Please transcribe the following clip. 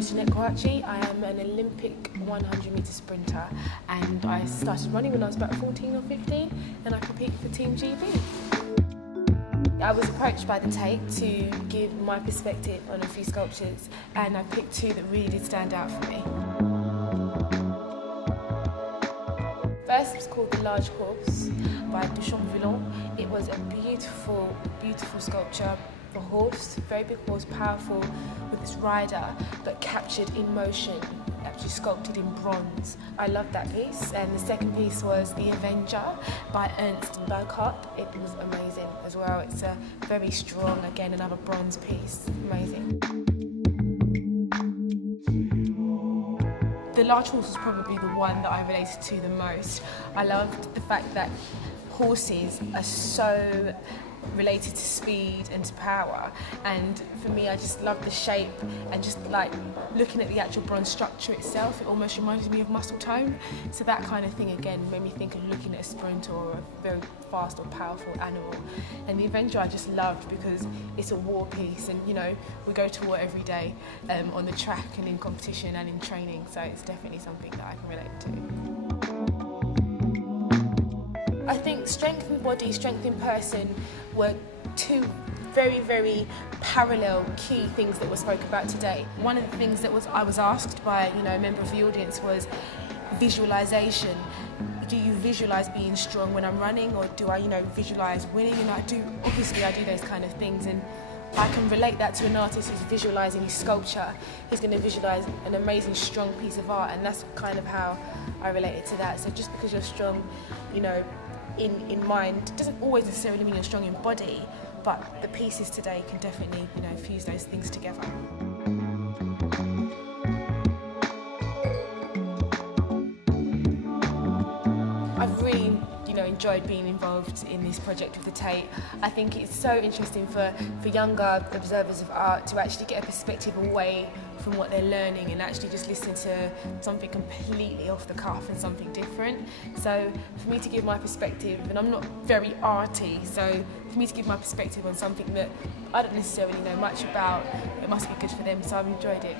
name's Jeanette Kwakye. I am an Olympic 100-metre sprinter, and I started running when I was about 14 or 15, and I competed for Team GB. I was approached by the Tate to give my perspective on a few sculptures, and I picked two that really did stand out for me. First was called The Large Horse by Duchamp-Villon. It was a beautiful, beautiful sculpture. The horse, very big horse, powerful with its rider, but captured in motion, actually sculpted in bronze. I loved that piece. And the second piece was The Avenger by Ernst and Barlach. It was amazing as well. It's a very strong, again, another bronze piece. Amazing. The Large Horse was probably the one that I related to the most. I loved the fact that horses are so related to speed and to power, and for me I just loved the shape, and just like looking at the actual bronze structure itself, it almost reminded me of muscle tone. So that kind of thing again made me think of looking at a sprinter or a very fast or powerful animal. And the Avenger I just loved because it's a war piece, and you know, we go to war every day on the track and in competition and in training, so it's definitely something that I can relate to. I think strength in body, strength in person were two very, very parallel key things that were spoken about today. One of the things that I was asked by a member of the audience was visualization. Do you visualize being strong when I'm running, or do I visualize winning? And obviously I do those kind of things, and I can relate that to an artist who's visualizing his sculpture. He's going to visualize an amazing, strong piece of art, and that's kind of how I related to that. So just because you're strong, in mind doesn't always necessarily mean you're strong in body, but the pieces today can definitely fuse those things together. I've really enjoyed being involved in this project with the Tate. I think it's so interesting for younger observers of art to actually get a perspective away from what they're learning and actually just listen to something completely off the cuff and something different. So for me to give my perspective, and I'm not very arty, so for me to give my perspective on something that I don't necessarily know much about, it must be good for them, so I've enjoyed it.